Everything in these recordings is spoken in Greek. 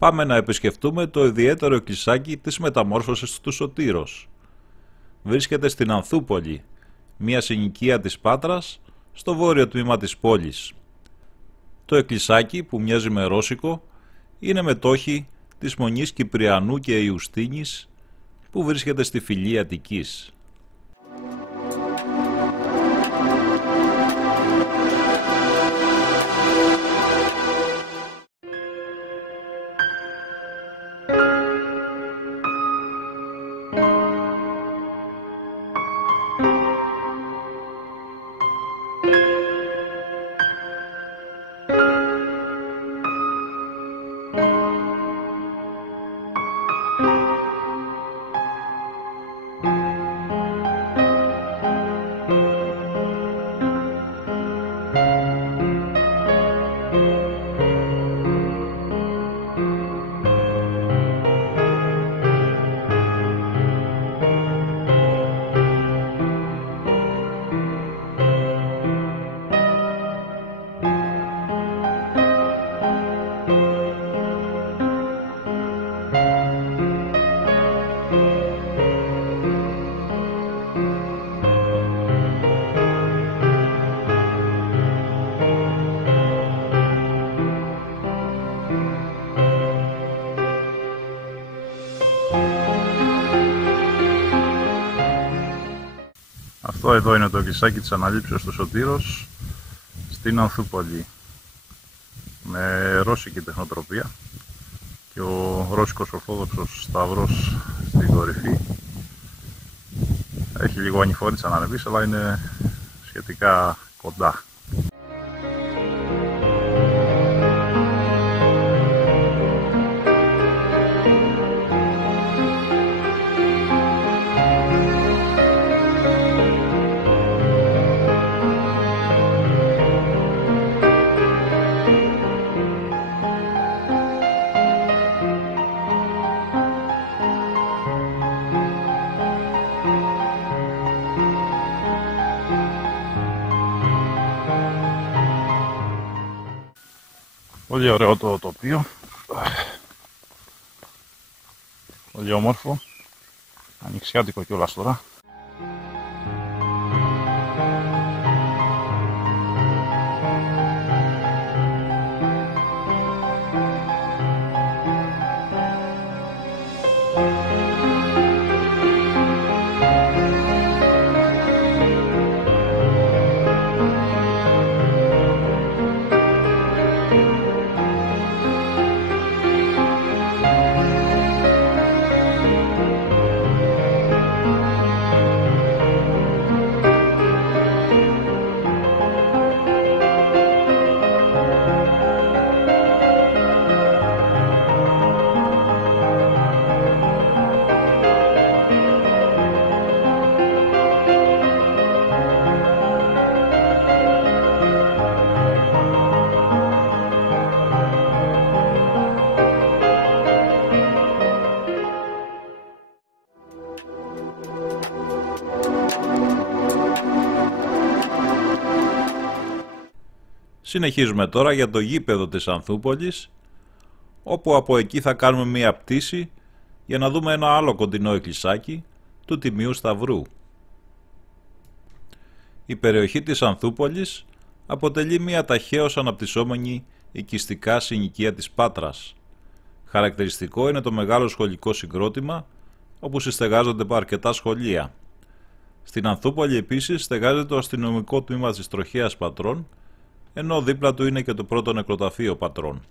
πάμε να επισκεφτούμε το ιδιαίτερο εκκλησάκι της μεταμόρφωσης του Σωτήρος. Βρίσκεται στην Ανθούπολη, μια συνοικία της Πάτρας, στο βόρειο τμήμα της πόλης. Το εκκλησάκι, που μοιάζει με ρώσικο, είναι μετόχη της Μονής Κυπριανού και Ιουστίνης, που βρίσκεται στη φυλή Αττικής. Αυτό εδώ είναι το εκκλησάκι της Αναλήψεως του Σωτήρος στην Ανθούπολη, με ρώσικη τεχνοτροπία και ο ρώσικος ορθόδοξος σταυρός στην κορυφή. Έχει λίγο ανηφόρητσα να ανεβείς, αλλά είναι σχετικά κοντά. Πολύ ωραίο το τοπίο, πολύ όμορφο, ανοιξιάτικο κιόλας τώρα. Συνεχίζουμε τώρα για το γήπεδο της Ανθούπολης, όπου από εκεί θα κάνουμε μία πτήση για να δούμε ένα άλλο κοντινό εκκλησάκι του Τιμίου Σταυρού. Η περιοχή της Ανθούπολης αποτελεί μία ταχαίως αναπτυσσόμενη οικιστικά συνοικία της Πάτρας. Χαρακτηριστικό είναι το μεγάλο σχολικό συγκρότημα, όπου συστεγάζονται αρκετά σχολεία. Στην Ανθούπολη επίσης στεγάζεται το αστυνομικό τμήμα της Τροχέας Πατρών, ενώ δίπλα του είναι και το πρώτο νεκροταφείο Πατρών.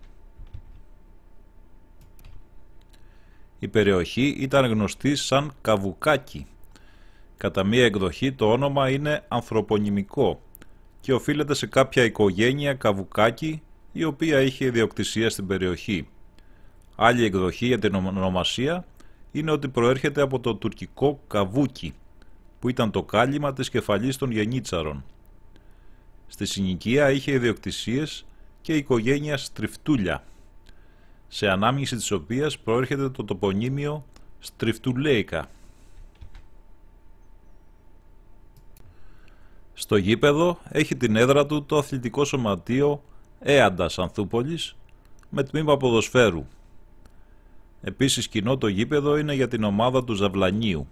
Η περιοχή ήταν γνωστή σαν Καβουκάκι. Κατά μία εκδοχή το όνομα είναι ανθρωπονυμικό και οφείλεται σε κάποια οικογένεια Καβουκάκι, η οποία είχε ιδιοκτησία στην περιοχή. Άλλη εκδοχή για την ονομασία είναι ότι προέρχεται από το τουρκικό καβούκι, που ήταν το κάλυμα της κεφαλής των γενίτσαρων. Στη συνοικία είχε ιδιοκτησίες και η οικογένεια Στριφτούλια, σε ανάμνηση της οποίας προέρχεται το τοπονύμιο Στριφτουλέικα. Στο γήπεδο έχει την έδρα του το αθλητικό σωματείο Έαντας Ανθούπολης με τμήμα ποδοσφαίρου. Επίσης κοινό το γήπεδο είναι για την ομάδα του Ζαβλανίου.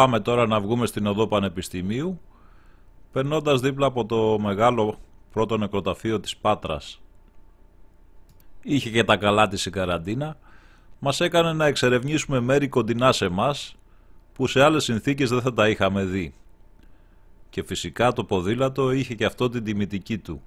Πάμε τώρα να βγούμε στην οδό Πανεπιστημίου, περνώντας δίπλα από το μεγάλο πρώτο νεκροταφείο της Πάτρας. Είχε και τα καλά της η καραντίνα, μας έκανε να εξερευνήσουμε μέρη κοντινά σε εμάς, που σε άλλες συνθήκες δεν θα τα είχαμε δει. Και φυσικά το ποδήλατο είχε και αυτό την τιμητική του.